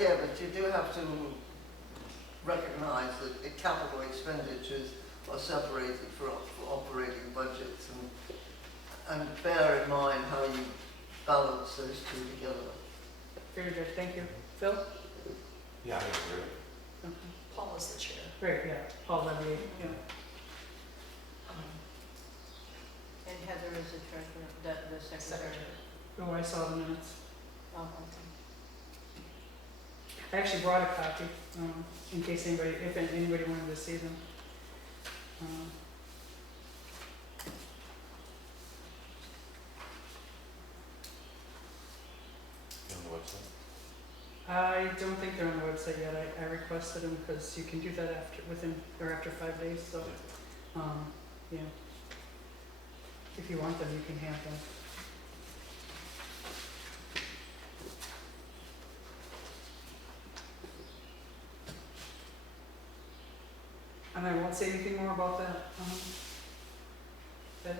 Yeah, but you do have to recognise that capital expenditures are separated for operating budgets, and bear in mind how you balance those two together. Very good, thank you. Phil? Yeah, I agree. Okay. Paul is the chair. Great, yeah, Paul Levy, yeah. And Heather is the treasurer, the secretary. Oh, I saw the minutes. Oh, okay. I actually brought a copy, in case anybody, if anybody wanted to see them. On the website. I don't think they're on the website yet. I requested them because you can do that after 5 days, so, yeah. If you want them, you can have them. And I won't say anything more about that. That,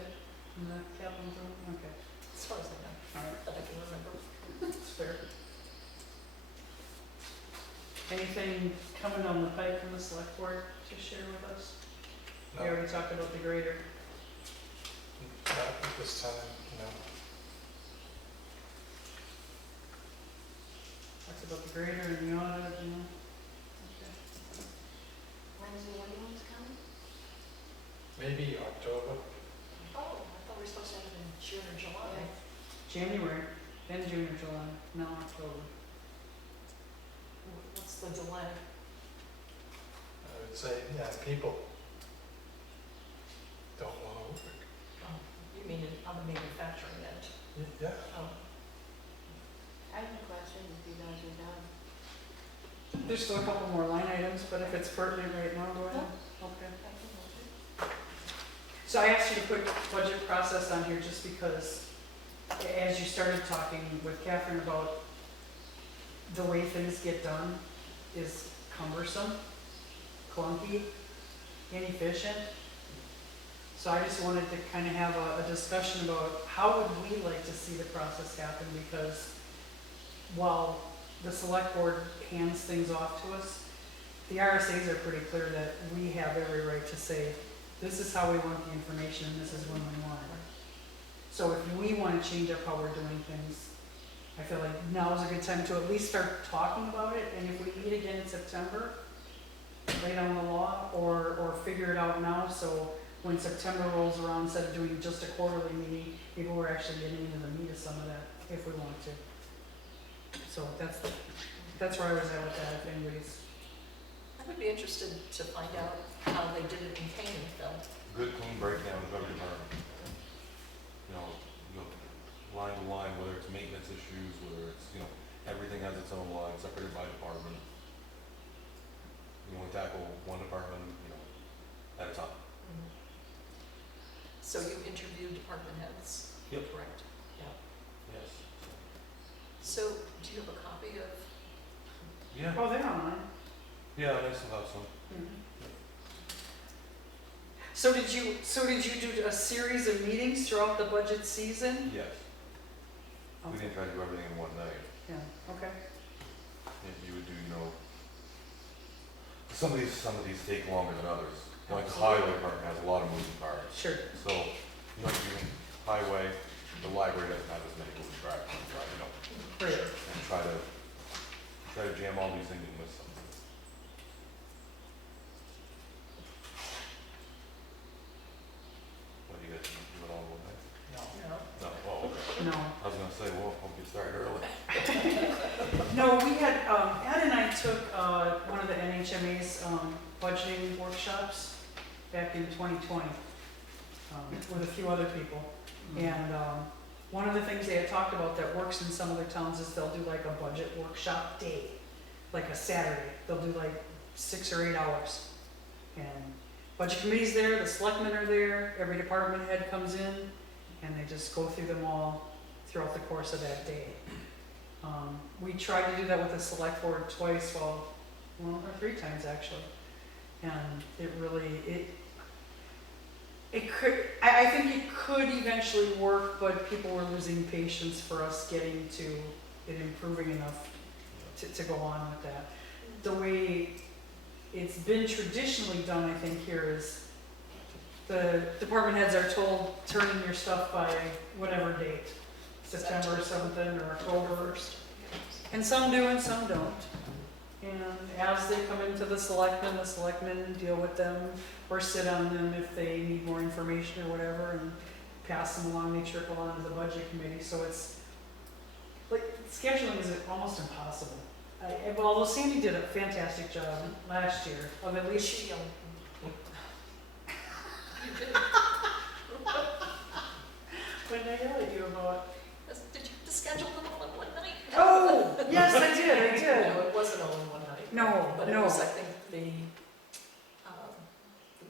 the capital improvement, okay, As far as I know, all right, that I can remember. that's fair. Anything coming down the pipe from the select board to share with us? We already talked about the grader. Not at this time, no. Talked about the grader and the audit, you know. Okay. When's the ambulance coming? Maybe October. Oh, I thought we were supposed to have it in June or July. January, then June or July, now October. What's the delay? I would say, yeah, people don't want to work. Oh, you mean on the manufacturing end? Yeah. Oh, I have a question if you guys are done. There's still a couple more line items, but if it's pertinent right now, go ahead. Okay. So I asked you to put budget process on here just because as you started talking with Catherine about the way things get done is cumbersome, clunky, inefficient. So I just wanted to kind of have a discussion about how would we like to see the process happen, because while the select board hands things off to us, the RSAs are pretty clear that we have every right to say, this is how we want the information and this is when we want it. So if we want to change up how we're doing things, I feel like now is a good time to at least start talking about it, and if we meet again in September, lay down the law or figure it out now, so when September rolls around, instead of doing just a quarterly meeting, maybe we're actually getting into the meat of some of that if we want to. So that's where I was at with that, if anybody's. I would be interested to find out how they did it in Canaan, Phil. Good clean breakdown of every department. You know, line to line, whether it's maintenance issues, whether it's, everything has its own line, separated by department. You only tackle one department, at a time. Mhm. So you interviewed department heads? Yep. Correct, yeah. Yes. So do you have a copy of? Yeah. Oh, they're online. Yeah, I still have some. Mhm. So did you do a series of meetings throughout the budget season? Yes. We didn't try to do everything in one night. Yeah, okay. If you would do, some of these take longer than others. Like the highway department has a lot of moving parts. Sure. So, you highway, the library doesn't have as many moving parts, Great. and try to jam all these things and miss something. What do you guys do it all in one night? No. No. No, oh, okay. No. I was gonna say, well, I'll get started early. No, we had, Ed and I took one of the NHMA's budgeting workshops back in 2020 with a few other people. And one of the things they had talked about that works in some other towns is they'll do like a budget workshop day, like a Saturday. They'll do like 6 or 8 hours. And budget committee's there, the selectmen are there, every department head comes in, and they just go through them all throughout the course of that day. We tried to do that with the select board twice, or 3 times actually. And it really, it could, I think it could eventually work, but people were losing patience for us getting to it improving enough to go on with that. The way it's been traditionally done, I think, here is the department heads are told, turn in your stuff by whatever date, September something or October. First. And some do and some don't. And as they come into the selectmen deal with them or sit on them if they need more information or whatever and pass them along, they trickle on to the budget committee. So it's, like, scheduling is almost impossible. Although Sandy did a fantastic job last year of at least. She, you did. What did I yell at you about? Did you have to schedule them all in one night? Oh, yes, I did. No, it wasn't all in one night. No, But it no. was, I think, the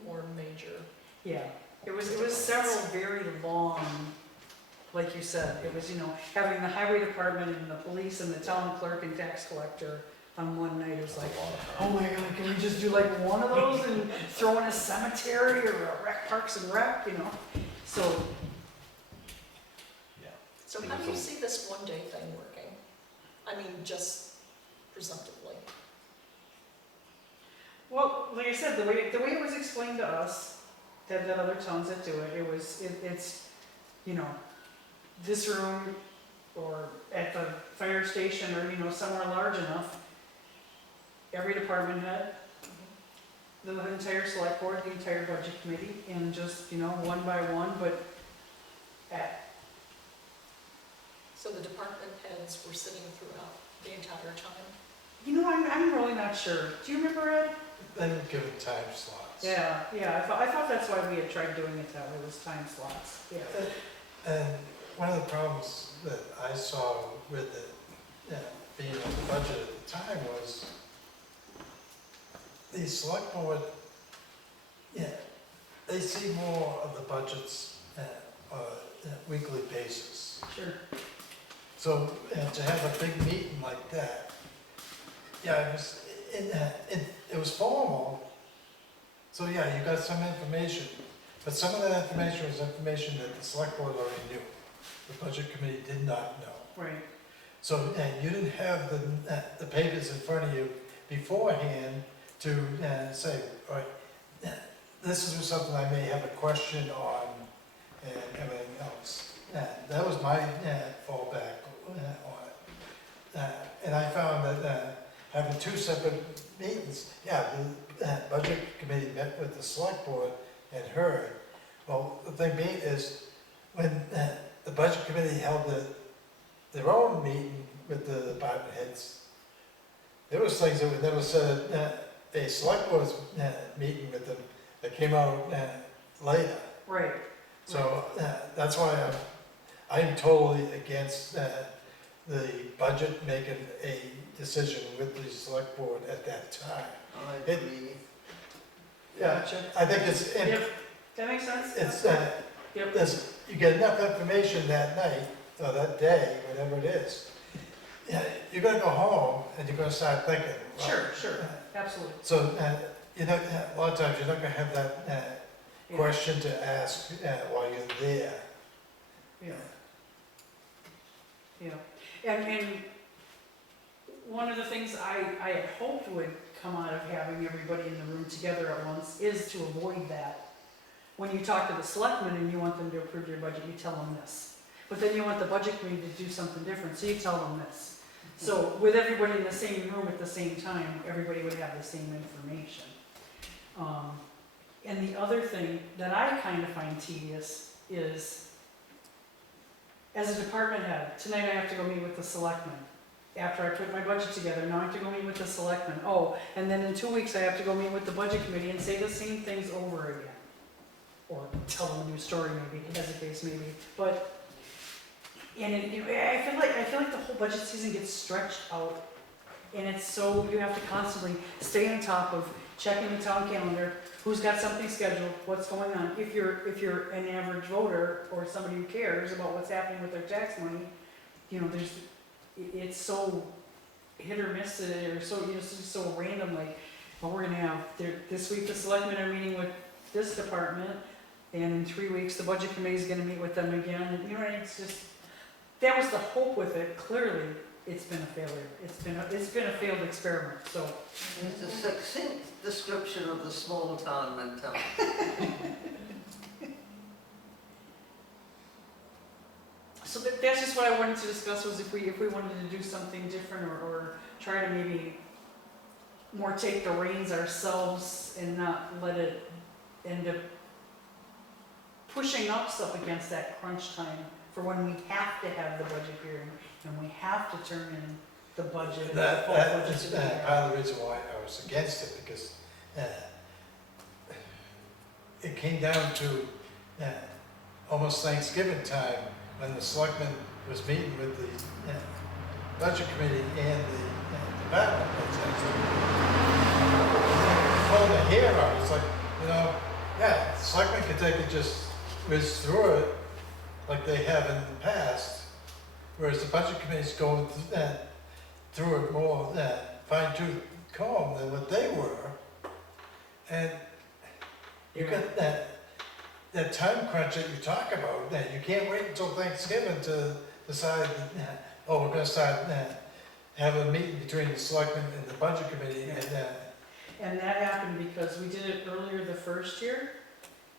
more major. Yeah, it was several very long, like you said, it was, having the highway department and the police and the town clerk and tax collector on one night. It was like, oh my God, can we just do like one of those and throw in a cemetery or a rec, parks and rec, So, So how do you see this one-day thing working? I mean, just presumptively. well, like I said, the way it was explained to us, that other towns that do it, it's, this room or at the fire station or, somewhere large enough, every department head, the entire select board, the entire budget committee, and just, one by one, but at, So the department heads were sitting throughout the entire time? I'm really not sure. Do you remember, Ed? They were given time slots. Yeah, I thought that's why we had tried doing it that way, was time slots, yeah. And one of the problems that I saw with it being in the budget at the time was the select board, they see more of the budgets on a weekly basis. Sure. So to have a big meeting like that, it was formal. So you got some information, but some of that information was information that the select board already knew. The budget committee did not know. Right. So you didn't have the papers in front of you beforehand to say, all right, this is something I may have a question on and everything else. That was my fallback on it. And I found that having two separate meetings, the budget committee met with the select board and heard. Well, the thing being is, when the budget committee held their own meeting with the department heads, there was things that were never said at a select board's meeting with them that came out later. Right. So that's why I'm totally against the budget making a decision with the select board at that time. I agree. Gotcha. I think it's, Yep, that makes sense. it's, Yep. you get enough information that night, or that day, whatever it is. You're gonna go home and you're gonna start thinking. well, Sure, absolutely. So, a lot of times you're not gonna have that Yeah. question to ask while you're there. Yeah. And one of the things I had hoped would come out of having everybody in the room together at once is to avoid that. When you talk to the selectmen and you want them to approve your budget, you tell them this. But then you want the budget committee to do something different, so you tell them this. So with everybody in the same room at the same time, everybody would have the same information. And the other thing that I kind of find tedious is, as a department head, tonight I have to go meet with the selectmen. After I put my budget together, now I have to go meet with the selectmen. Oh, and then in 2 weeks I have to go meet with the budget committee and say the same things over again. Or tell them a new story maybe, as the case may be. But, I feel like the whole budget season gets stretched out. And it's so, you have to constantly stay on top of checking the town calendar, who's got something scheduled, what's going on. If you're an average voter or somebody who cares about what's happening with their tax money, it's so hit or miss, or so, it's just so random, like, well, we're gonna have, this week the selectmen are meeting with this department, and in 3 weeks, the budget committee's gonna meet with them again, and it's just, that was the hope with it, clearly, it's been a failure. It's been a failed experiment, so. It's a succinct description of the small town mentality. So that's just what I wanted to discuss, was if we wanted to do something different, or try to maybe more take the reins ourselves and not let it end up pushing us up against that crunch time for when we have to have the budget hearing and we have to turn in the budget. the That, full that budget is to the mayor. part of the reason why I was against it, because it came down to almost Thanksgiving time, when the selectmen was meeting with the budget committee and the department heads. Pulling the hair out, it's like, yeah, the selectmen could take it, just whiz through it like they have in the past, whereas the budget committee's going through it more fine tooth comb than what they were. And you got that time crunch that you talk about, that you can't wait until Thanksgiving to decide that, we're gonna start have a meeting between the selectmen and the budget committee, And that happened because we did it earlier the first year,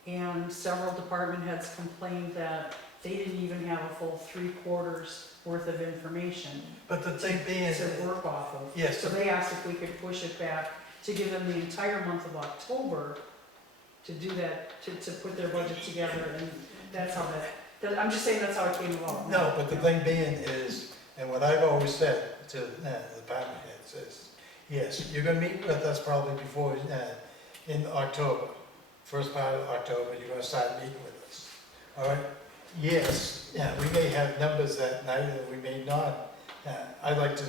and several department heads complained that they didn't even have a full 3/4 worth of information but the thing being, to work off of. yes, So they asked if we could push it back to give them the entire month of October to do that, to put their budget together, and that's how I'm just saying that's how it came about. no, but the thing being is, and what I've always said to the department heads is, yes, you're gonna meet with us probably before, in October, first part of October, you're gonna start meeting with us, all right? Yes, we may have numbers that night, and we may not. I'd like to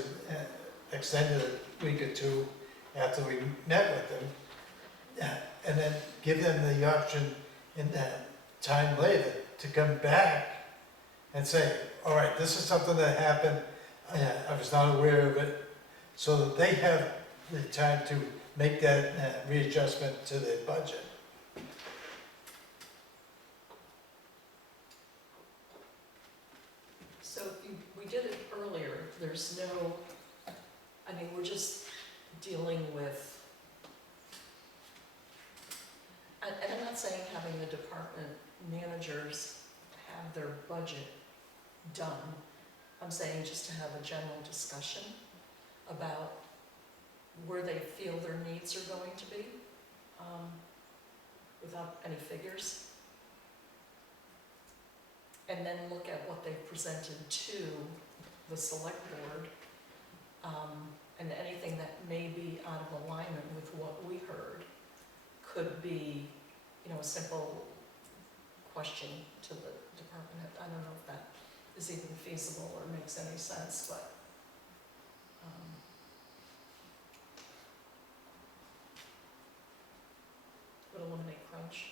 extend it a week or two after we met with them, and then give them the option in that time later to come back and say, all right, this is something that happened, I was not aware of it, so that they have the time to make that readjustment to their budget. So if we did it earlier, there's no, we're just dealing with, and I'm not saying having the department managers have their budget done. I'm saying just to have a general discussion about where they feel their needs are going to be, without any figures. And then look at what they've presented to the select board, and anything that may be out of alignment with what we heard could be, a simple question to the department head. I don't know if that is even feasible or makes any sense, but would eliminate crunch.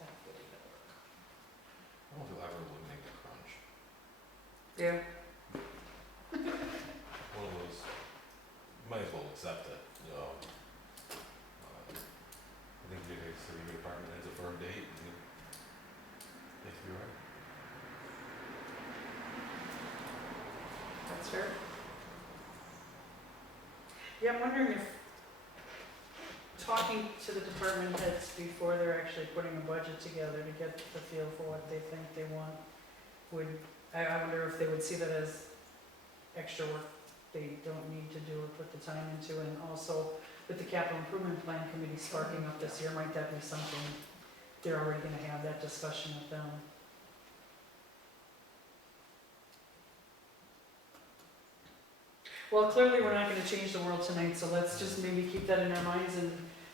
That would even work. I don't know if you'll ever eliminate the crunch. Yeah. One of those, you might as well accept it, I think maybe so your department has a firm date, and if you're right. That's fair. Yeah, I'm wondering if talking to the department heads before they're actually putting a budget together to get the feel for what they think they want I wonder if they would see that as extra work they don't need to do or put the time into, and also with the capital improvement plan committee sparking up this year, might that be something they're already gonna have that discussion with them? Well, clearly, we're not gonna change the world tonight, so let's just maybe keep that in our minds, and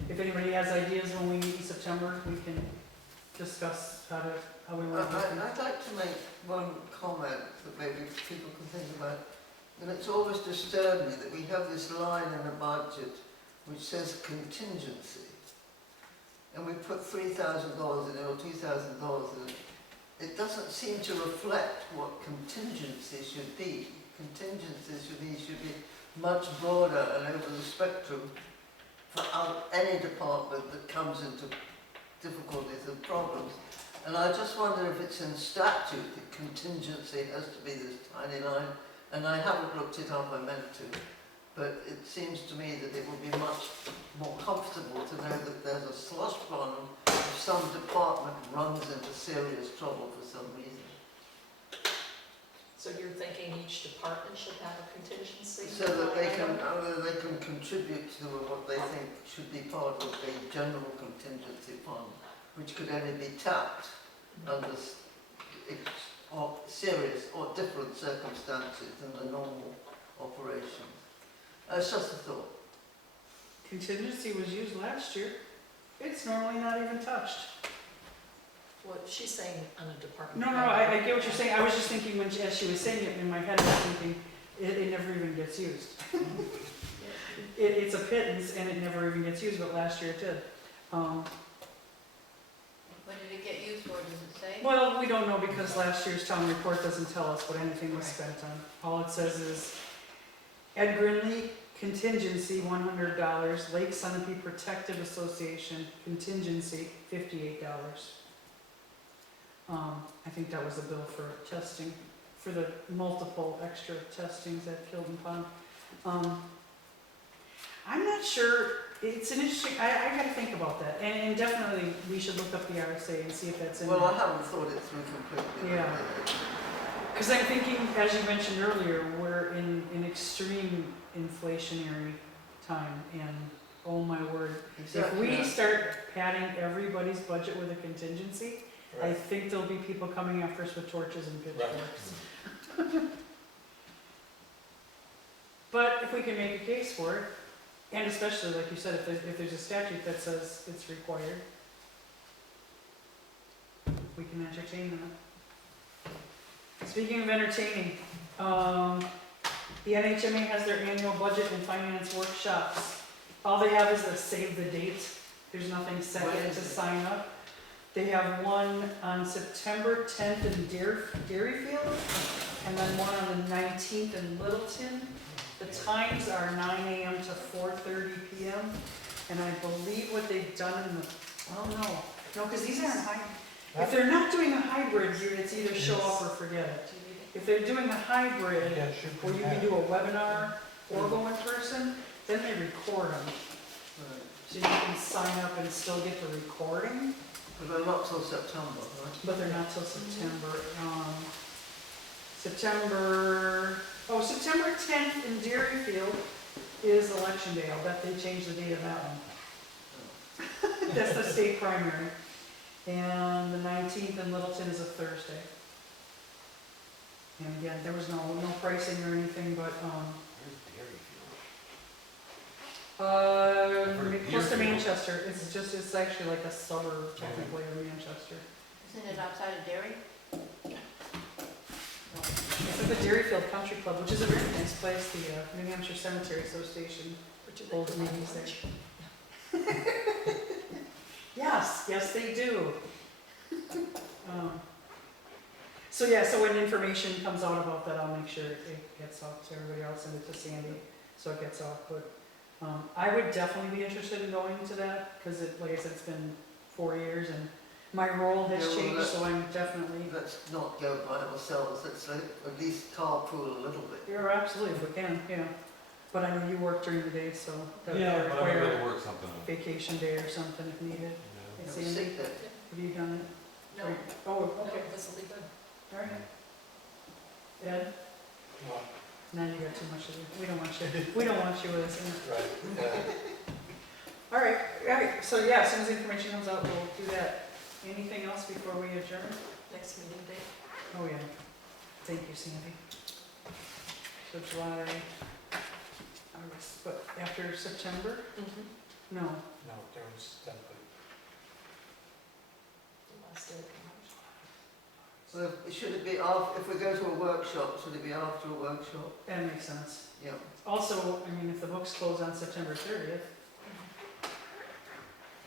if anybody has ideas when we meet in September, we can discuss how we want to do things. I'd like to make one comment that maybe people can think about. And it's always disturbed me that we have this line in the budget which says contingency. And we put $3,000 in it or $2,000 in it. It doesn't seem to reflect what contingency should be. Contingency should be much broader and over the spectrum for any department that comes into difficulties and problems. And I just wonder if it's in statute that contingency has to be this tiny line, and I haven't looked it up, I meant to, but it seems to me that it would be much more comfortable to know that there's a slush fund if some department runs into serious trouble for some reason. So you're thinking each department should have a contingency? So that they line item? they can contribute to what they think should be part of a general contingency fund, which could only be tapped under or serious or different circumstances than the normal operations. It's just a thought. Contingency was used last year. It's normally not even touched. Well, she's saying on a department. No, I get what you're saying. I was just thinking when, as she was saying it in my head, I was thinking, it never even gets used. It's a pittance and it never even gets used, but last year it did. What did it get used for, does it say? Well, we don't know because last year's town report doesn't tell us what anything was spent on. All it says is Ed Grinley contingency $100, Lake Sunapee Protective Association contingency $58. I think that was a bill for testing, for the multiple extra testings at Kilden Pond. I'm not sure, it's an interesting, I gotta think about that, and definitely we should look up the RSA and see if that's in there. Well, I haven't thought it through completely. Yeah. Because I'm thinking, as you mentioned earlier, we're in an extreme inflationary time, and oh my word, if we start padding everybody's budget with a contingency, I Right. think there'll be people coming after us with torches and pitchforks. But if we can make a case for it, and especially, like you said, if there's a statute that says it's required, we can entertain that. Speaking of entertaining, the NHMA has their annual budget and finance workshops. All they have is the save the date. There's nothing set When yet is to it? sign up. They have one on September 10th in Dairyfield, and then one on the 19th in Littleton. The times are 9 a.m. to 4:30 p.m. And I believe what they've done in the, well, no, because these aren't if they're not doing a hybrid, it's either show up or forget it. Do you need it? If they're doing a hybrid, Yeah, it should where you be can that. do a webinar or go in person, then they record them. Right. So you can sign up and still get the recording, But they're not till September, right? but they're not till September. September 10th in Dairyfield is election day. I'll bet they changed the date of that one. That's the state primary. And the 19th in Littleton is a Thursday. And again, there was no pricing or anything, but, close to Manchester. It's actually like a suburb technically of Manchester. Isn't it outside of Derry? It's at the Dairyfield Country Club, which is a very nice place. The New Hampshire Cemetery Association Or do they holds provide meetings there. lunch? Yes, they do. So when information comes out about that, I'll make sure it gets out to everybody else, send it to Sandy, so it gets out. But I would definitely be interested in going to that, because like I said, it's been 4 years, and my role has Yeah, well, changed, that- so I'm definitely, Let's not go by ourselves, let's at least carpool a little bit. you're absolutely, if we can, But I know you work during the day, so that would Yeah, but I might be require able to work something out. a vacation day or something if needed. Yeah. Hey, Have a Sandy, sick day. have you done it? No, Oh, no, okay, this will be good. all right. Ed, Well, now you got too much to do. We don't want you with us. Right, yeah. All right, so yeah, as soon as information comes out, we'll do that. Anything else before we adjourn? Next meeting date. Oh, yeah. Thank you, Sandy. So July, August, but after September? No. No, there was definitely. The last day of March. So should it be after, if we go to a workshop, should it be after a workshop? That makes sense. Yeah. Also, I mean, if the books close on September 30th,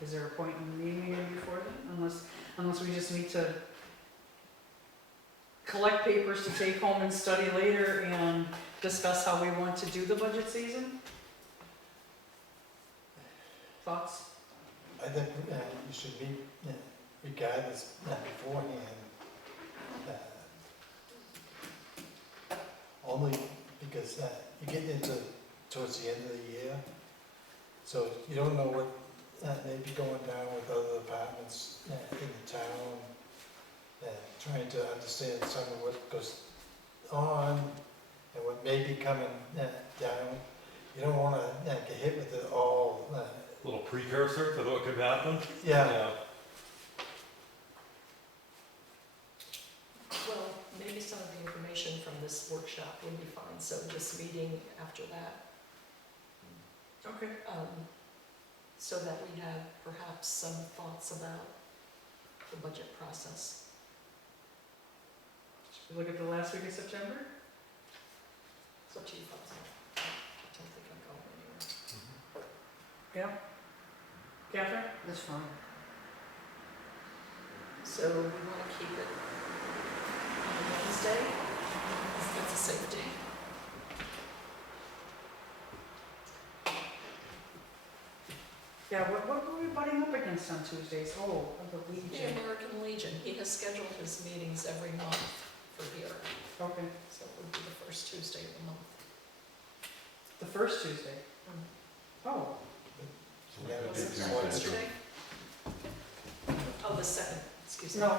is there a point in meeting again before then? Unless we just need to collect papers to take home and study later and discuss how we want to do the budget season? Thoughts? I think you should meet, regardless, beforehand. Only because you're getting into, towards the end of the year, so you don't know what may be going down with other departments in the town, trying to understand some of what goes on and what may be coming down. You don't want to get hit with it all. Little precursor to what could happen. Yeah, Well, maybe some of the information from this workshop would be fine, so this meeting after that, Okay. so that we have perhaps some thoughts about the budget process. Should we look at the last week of September? It's up to you folks. I don't think I'm going anywhere. Yeah. Catherine? That's fine. So we want to keep it on Wednesday, that's a safe day. Yeah, what were we butting up against on Tuesdays? Oh, the The Legion. American Legion, he has scheduled his meetings every month for here, Okay, so it would be the first Tuesday of the month. the first Tuesday. Oh, So Yeah, we could Was do it Tuesday. yesterday? Oh, the second, excuse me. no,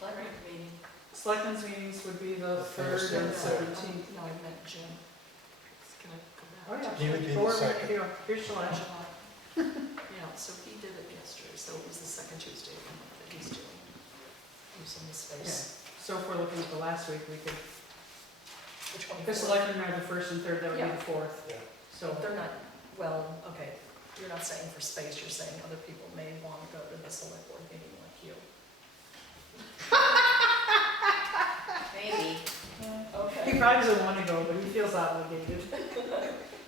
Select meeting. selectmen's meetings would be the The third first and and 17th. No, I meant Jim. Can I go Oh, back? yeah. He would be the Or- second. Here's July. July. Yeah, so he did it yesterday, so it was the second Tuesday of the month that he's doing, using the space. So if we're looking at the last week, we could, Which one? the selectmen are the first and third, that would be Yeah. the fourth. Yeah. So, They're not, well, okay, you're not saying for space, you're saying other people may want to go to the select board meeting like you. Maybe. he Okay. probably doesn't want to go, but he feels obligated.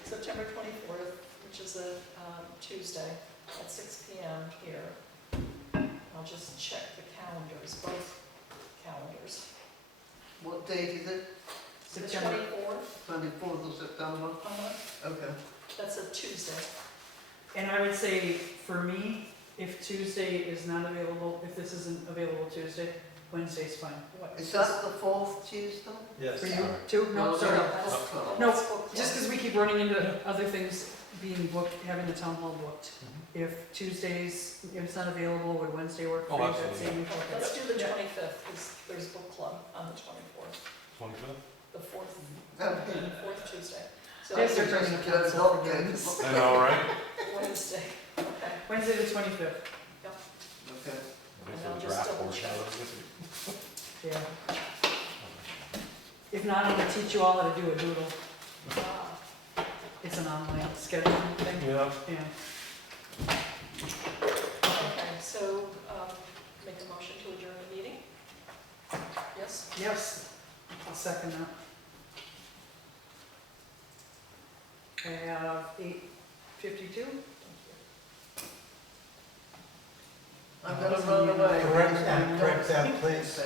September 24th, which is a Tuesday, at 6 PM here. I'll just check the calendars, both calendars. What date is it? The September. 24th, 24th of September? Okay. that's a Tuesday. And I would say, for me, if Tuesday is not available, if this isn't available Tuesday, Wednesday's fine. What? Is that the fourth Tuesday? Yes. For you, too? No, No, sorry. no. That's- No, that's booked Just up. because we keep running into other things being booked, having the town hall booked. If Tuesdays, if it's not available, would Wednesday work Oh, for you? absolutely. That same week? Okay. Let's do the Yeah. 25th, because there's book club on the 24th, 25th? the fourth Okay. Tuesday. So Yes, sir. Just turning the not council go for to games. book- I know, right? Wednesday, okay. Wednesday the 25th, Okay. Okay, And so I'll the just draft double portion check. of it, yeah. If not, I'm gonna teach you all how to do a doodle. Ah, It's an online scheduling thing, yeah. yeah. okay, so, make a motion to adjourn the meeting? Yes? Yes, I'll second that. I have 8:52. I'm gonna run away. Correct that, please.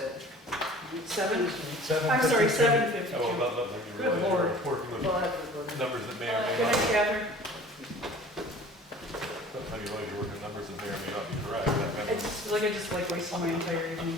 Seven? Seven I'm sorry, 52. 7:52. Oh, well, that, you Good realize Lord. you're working with Bye, everybody. numbers that may or may Good not, night, Catherine. you realize you're working with numbers that may or may not be correct. That kind I of- just feel like I just like wasting my entire evening.